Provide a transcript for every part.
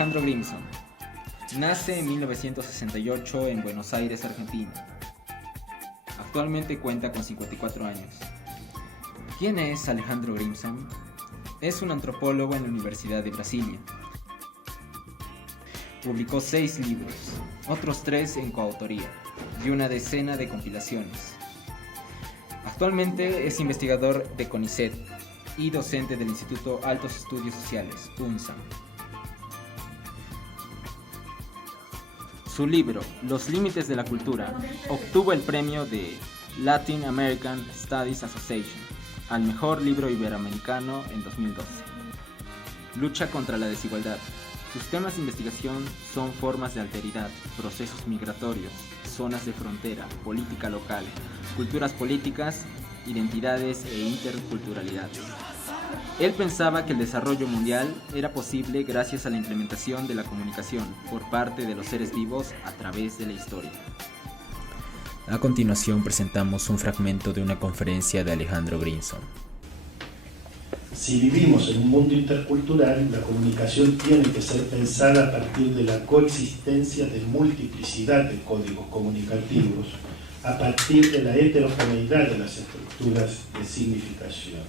Alejandro Grimson nace en 1968 en Buenos Aires, Argentina. Actualmente cuenta con 54 años. ¿Quién es Alejandro Grimson? Es un antropólogo en la Universidad de Brasilia. Publicó 6 libros, otros 3 en coautoría y una decena de compilaciones. Actualmente es investigador de CONICET y docente del Instituto Altos Estudios Sociales, UNSAM. Su libro, Los Límites de la Cultura, obtuvo el premio de Latin American Studies Association al mejor libro iberoamericano en 2012. Lucha contra la desigualdad. Sus temas de investigación son formas de alteridad, procesos migratorios, zonas de frontera, política local, culturas políticas, identidades e interculturalidad. Él pensaba que el desarrollo mundial era posible gracias a la implementación de la comunicación por parte de los seres vivos a través de la historia. A continuación presentamos un fragmento de una conferencia de Alejandro Grimson. Si vivimos en un mundo intercultural, la comunicación tiene que ser pensada a partir de la coexistencia de multiplicidad de códigos comunicativos, a partir de la heterogeneidad de las estructuras de significación.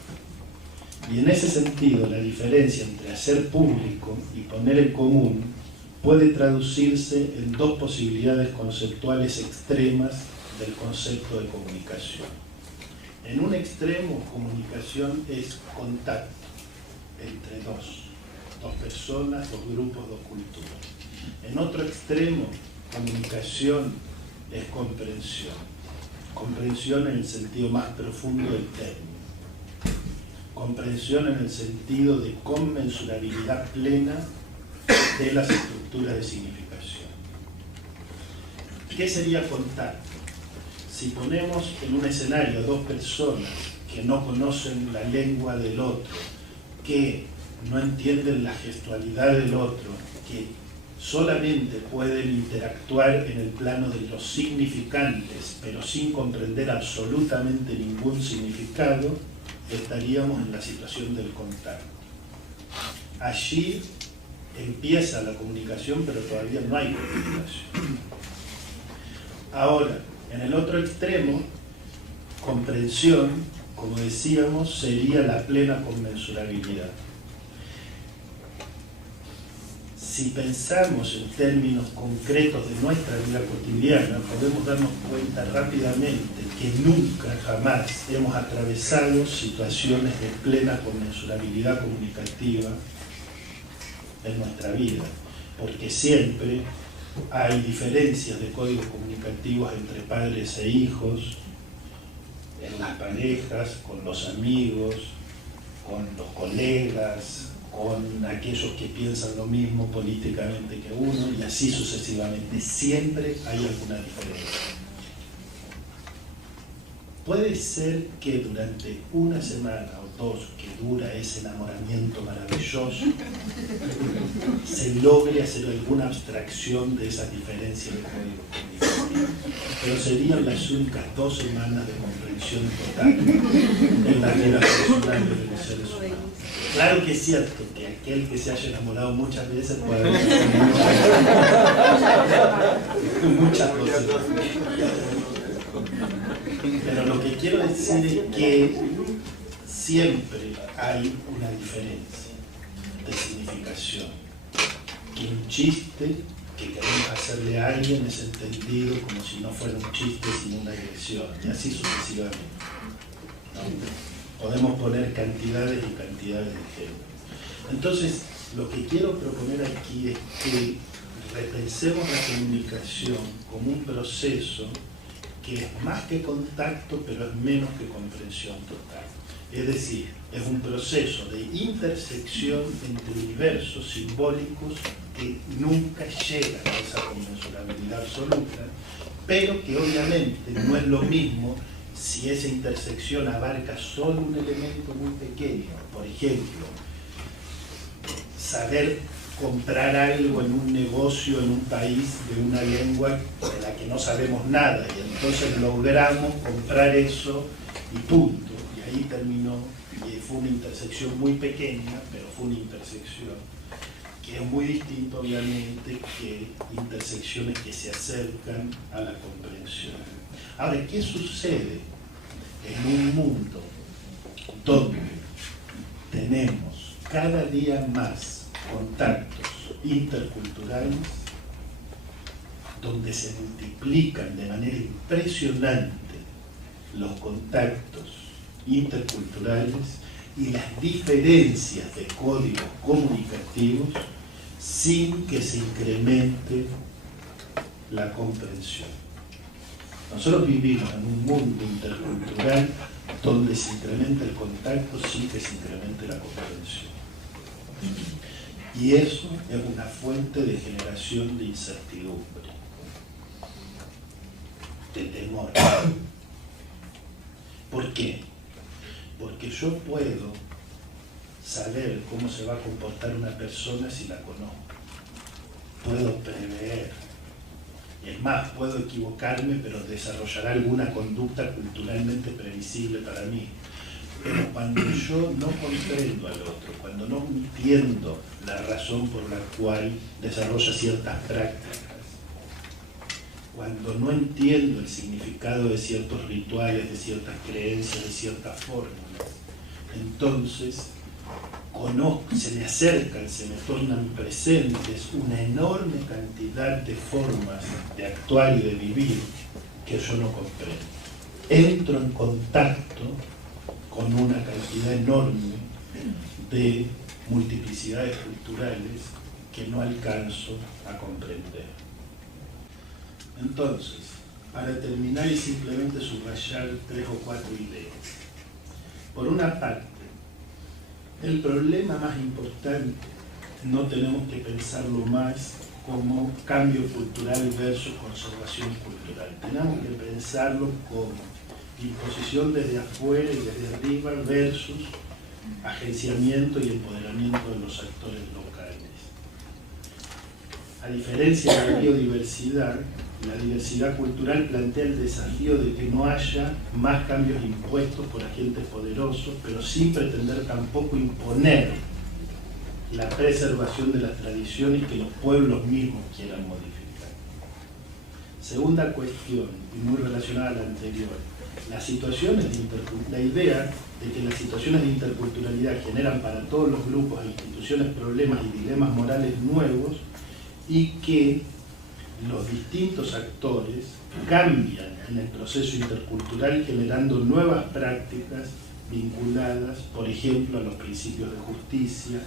Y en ese sentido, la diferencia entre hacer público y poner en común puede traducirse en 2 posibilidades conceptuales extremas del concepto de comunicación. En un extremo, comunicación es contacto entre dos personas, 2 grupos, 2 culturas. En otro extremo, comunicación es comprensión. Comprensión en el sentido más profundo del término. Comprensión en el sentido de conmensurabilidad plena de las estructuras de significación. ¿Qué sería contacto? Si ponemos en un escenario a 2 personas que no conocen la lengua del otro, que no entienden la gestualidad del otro, que solamente pueden interactuar en el plano de los significantes, pero sin comprender absolutamente ningún significado, estaríamos en la situación del contacto. Allí empieza la comunicación, pero todavía no hay comunicación. Ahora, en el otro extremo, comprensión, como decíamos, sería la plena conmensurabilidad. Si pensamos en términos concretos de nuestra vida cotidiana, podemos darnos cuenta rápidamente que nunca, jamás hemos atravesado situaciones de plena conmensurabilidad comunicativa en nuestra vida, porque siempre hay diferencias de códigos comunicativos entre padres e hijos, en las parejas, con los amigos, con los colegas, con aquellos que piensan lo mismo políticamente que uno, y así sucesivamente. Siempre hay alguna diferencia. Puede ser que durante una semana o 2 que dura ese enamoramiento maravilloso, se logre hacer alguna abstracción de esas diferencias de código comunicativo. Pero serían las únicas 2 semanas de comprensión total en la vida personal de los seres humanos. Claro que es cierto que aquel que se haya enamorado muchas veces puede haber muchas cosas. Pero lo que quiero decir es que siempre hay una diferencia de significación. Que un chiste que queremos hacerle a alguien es entendido como si no fuera un chiste sino una agresión, y así sucesivamente, ¿no? Podemos poner cantidades y cantidades de ejemplos. Entonces, lo que quiero proponer aquí es que repensemos la comunicación como un proceso que es más que contacto, pero es menos que comprensión total. Es decir, es un proceso de intersección entre universos simbólicos que nunca llegan a esa conmensurabilidad absoluta, pero que obviamente no es lo mismo si esa intersección abarca solo un elemento muy pequeño. Por ejemplo, saber comprar algo en un negocio en un país de una lengua de la que no sabemos nada, y entonces logramos comprar eso y punto, y ahí terminó, y fue una intersección muy pequeña, pero fue una intersección. que es muy distinto obviamente que intersecciones que se acercan a la comprensión. Ahora, ¿qué sucede en un mundo donde tenemos cada día más contactos interculturales, donde se multiplican de manera impresionante los contactos interculturales y las diferencias de códigos comunicativos sin que se incremente la comprensión? Nosotros vivimos en un mundo intercultural donde se incrementa el contacto sin que se incremente la comprensión. Y eso es una fuente de generación de incertidumbre, de temor. ¿Por qué? Porque yo puedo saber cómo se va a comportar una persona si la conozco. Puedo prever. Es más, puedo equivocarme, pero desarrollará alguna conducta culturalmente previsible para mí. Pero cuando yo no comprendo al otro, cuando no entiendo la razón por la cual desarrolla ciertas prácticas, cuando no entiendo el significado de ciertos rituales, de ciertas creencias, de ciertas fórmulas, entonces se me acercan, se me tornan presentes una enorme cantidad de formas de actuar y de vivir que yo no comprendo. Entro en contacto con una cantidad enorme de multiplicidades culturales que no alcanzo a comprender. Entonces, para terminar y simplemente subrayar 3 o 4 ideas. Por una parte, el problema más importante no tenemos que pensarlo más como cambio cultural versus conservación cultural. Tenemos que pensarlo como imposición desde afuera y desde arriba versus agenciamiento y empoderamiento de los actores locales. A diferencia de la biodiversidad, la diversidad cultural plantea el desafío de que no haya más cambios impuestos por agentes poderosos, pero sin pretender tampoco imponer la preservación de las tradiciones que los pueblos mismos quieran modificar. Segunda cuestión, y muy relacionada a la anterior, la idea de que las situaciones de interculturalidad generan para todos los grupos e instituciones problemas y dilemas morales nuevos y que los distintos actores cambian en el proceso intercultural generando nuevas prácticas vinculadas, por ejemplo, a los principios de justicia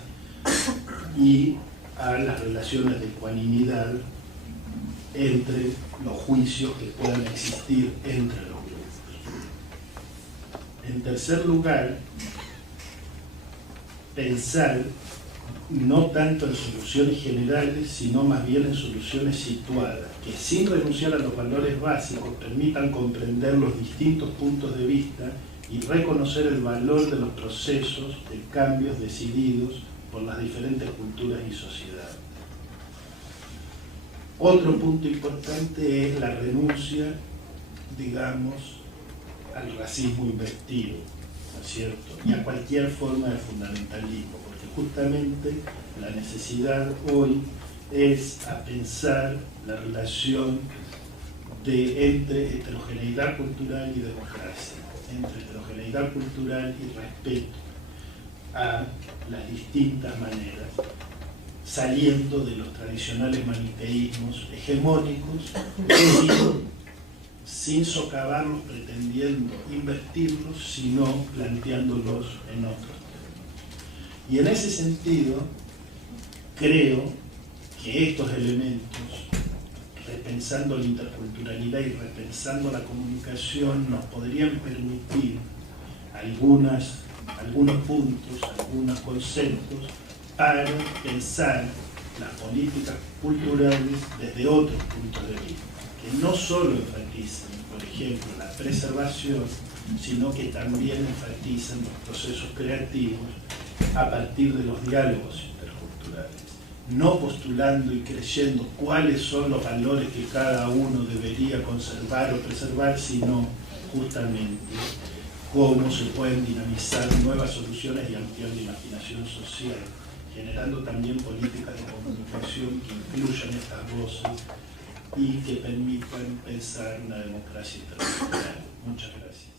y a las relaciones de ecuanimidad entre los juicios que puedan existir entre los grupos. En tercer lugar, pensar no tanto en soluciones generales, sino más bien en soluciones situadas, que sin renunciar a los valores básicos permitan comprender los distintos puntos de vista y reconocer el valor de los procesos de cambios decididos por las diferentes culturas y sociedades. Otro punto importante es la renuncia, digamos, al racismo invertido, ¿no es cierto? Y a cualquier forma de fundamentalismo, porque justamente la necesidad hoy es a pensar la relación entre heterogeneidad cultural y democracia, entre heterogeneidad cultural y respeto a las distintas maneras, saliendo de los tradicionales maniqueísmos hegemónicos, sin socavarlos pretendiendo invertirlos, sino planteándolos en otros términos. Y en ese sentido, creo que estos elementos, repensando la interculturalidad y repensando la comunicación, nos podrían permitir algunos puntos, algunos conceptos para pensar las políticas culturales desde otros puntos de vista, que no solo enfatizan, por ejemplo, la preservación, sino que también enfatizan los procesos creativos a partir de los diálogos interculturales, no postulando y creyendo cuáles son los valores que cada uno debería conservar o preservar, sino justamente cómo se pueden dinamizar nuevas soluciones y ampliar la imaginación social, generando también políticas de comunicación que incluyan estas voces y que permitan pensar una democracia internacional. Muchas gracias.